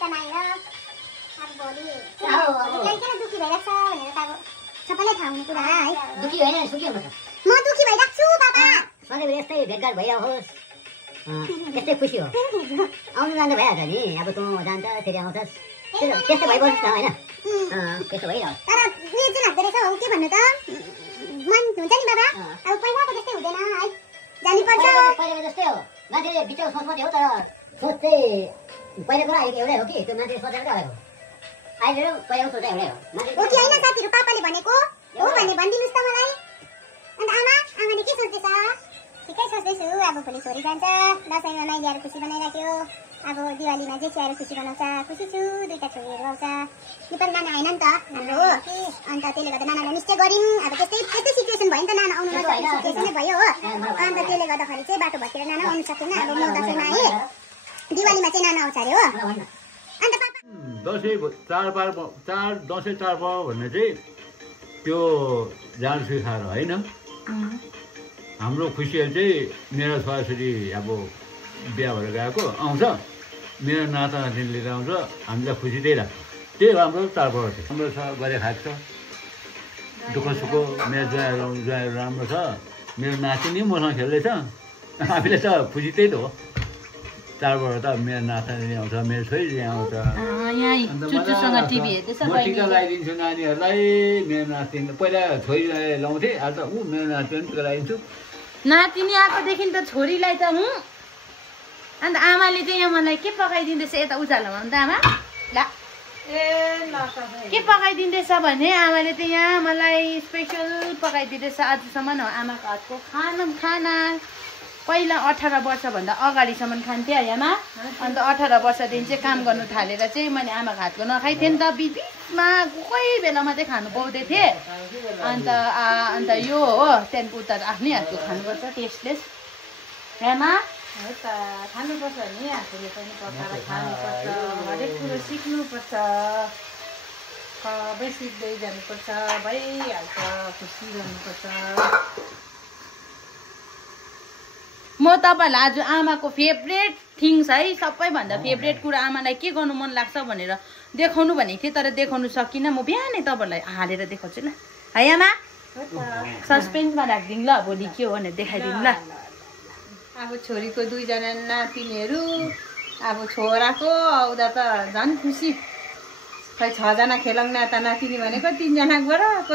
दुखी भइरहेछ भनेर त अब सबैलाई थाहा हुने कुरा है। दुखी होइन सुखी हुनु छ। म दुखी भइरहेको छु बाबा। सधैँ यस्तै भेटघाट भइरहोस्, यस्तै खुसी हो। आउनु जानु भइहाल्छ नि, अब तँ जान्छ फेरि आउँछस्, त्यस्तो भइबस्छ होइन। त्यस्तो भइरहोस्। तर उयो चाहिँ लाग्दो रहेछ हौ, के भन्नु त, मन हुन्छ नि बाबा, अब पहिलाको जस्तै हुँदैन है, जानुपर्छ। पहिलाको जस्तै हो, मान्छेले बिचमा सोच मात्रै हो, तर सोच चाहिँ पहिलाको र अहिलेको एउटै हो कि, त्यो मान्छे सोचेर त अहिलेको अहिले र पहिलाको सोच एउटै हो। हो कि होइन साथीहरू, पापाले भनेको हो भने भनिदिनुहोस् त मलाई। अन्त आमाले के सोच्दैछ? ठिकै सोच्दैछु, अब भोलि छोरी जान्छ, दसैँमा माइली ल्याएर खुसी बनाइराख्यो, अब दिवालीमा जेठी आएर खुसी बनाउँछ, खुसी छु, दुईटा छोरीहरू आउँछ। यो पनि नाना होइन नि त हाम्रो हो, अन्त त्यसले गर्दा नानालाई निश्चय गऱ्यौँ। अब त्यस्तै सिचुएसन भयो नि त, नाना आउनु नसक्ने सिचुएसनै भयो हो। अन्त त्यसले गर्दाखेरि चाहिँ बाटो भत्केर नाना आउनु सकेन। अब म दसैँमा आएँ, दिवालीमा चाहिँ नाना आउँछ अरे हो। अन्त पापा दसैँ चाडपर्व भन्ने चाहिँ त्यो जान सिकाएर होइन। हाम्रो खुसीहरू चाहिँ मेरो छोराछोरी अब बिहा भएर गएको आउँछ, मेरो नाता नातिनी लिएर आउँछ, हामीलाई खुसी त्यही लाग्छ। त्यही हो हाम्रो चाडपर्व चाहिँ। राम्रो छ, गरे खाएको छ, दुःख सुख। मेरो जुवाइहरू राम्रो छ, मेरो नातिनी मसँग खेल्दैछ, हामीलाई त खुसी त्यही त हो। चाडपर्व त मेरो नातानी आउँछ, मेरो छोरी आउँछ, म टिका लगाइदिन्छु नानीहरूलाई। मेरो नातिनी पहिला छोरीलाई लाउँथेँ, अहिले त मेरो नातिनी टिका लगाइदिन्छु। नातिनी आएकोदेखि त छोरीलाई त अन्त आमाले चाहिँ यहाँ मलाई के पकाइदिँदैछ यता उज्यालोमा अन्त आमा ल के पकाइदिँदैछ भने आमाले चाहिँ यहाँ मलाई स्पेसल पकाइदिँदैछ। आजसम्म हो आमाको हातको खाना पहिला 18 वर्षभन्दा अगाडिसम्म खान्थेँ आमा। अन्त 18 वर्षदेखि चाहिँ काम गर्नु थालेर चाहिँ मैले आमाको हातको नखाइथेँ नि त, बिचमा कोही बेला मात्रै खानु पाउँदै थिएँ। अन्त यो हो, त्यहाँदेखि उता आफ्नै हातको खानुपर्छ, टेस्टलेस आमा हो त। खानुपर्छ नि आफूले पनि पकाएर खानुपर्छ, हरेक कुरो सिक्नुपर्छ, सबै सिक्दै जानुपर्छ, भइहाल्छ, खुसी गर्नुपर्छ। म तपाईँहरूलाई आज आमाको फेभरेट थिङ्स है, सबैभन्दा फेभरेट कुरा आमालाई के गर्नु मन लाग्छ भनेर देखाउनु भनेको थिएँ, तर देखाउनु सकिनँ। म बिहानै तपाईँहरूलाई हालेर देखाउँछु ल है आमा, सस्पेन्समा राखिदिउँ ल, भोलि के हो भनेर देखाइदिउँ ल। अब छोरीको 2 जना नातिनीहरू, अब छोराको आउँदा त झन् खुसी। खै 6 जना खेलौँ नाता नातिनी भनेको 3 जनाबाट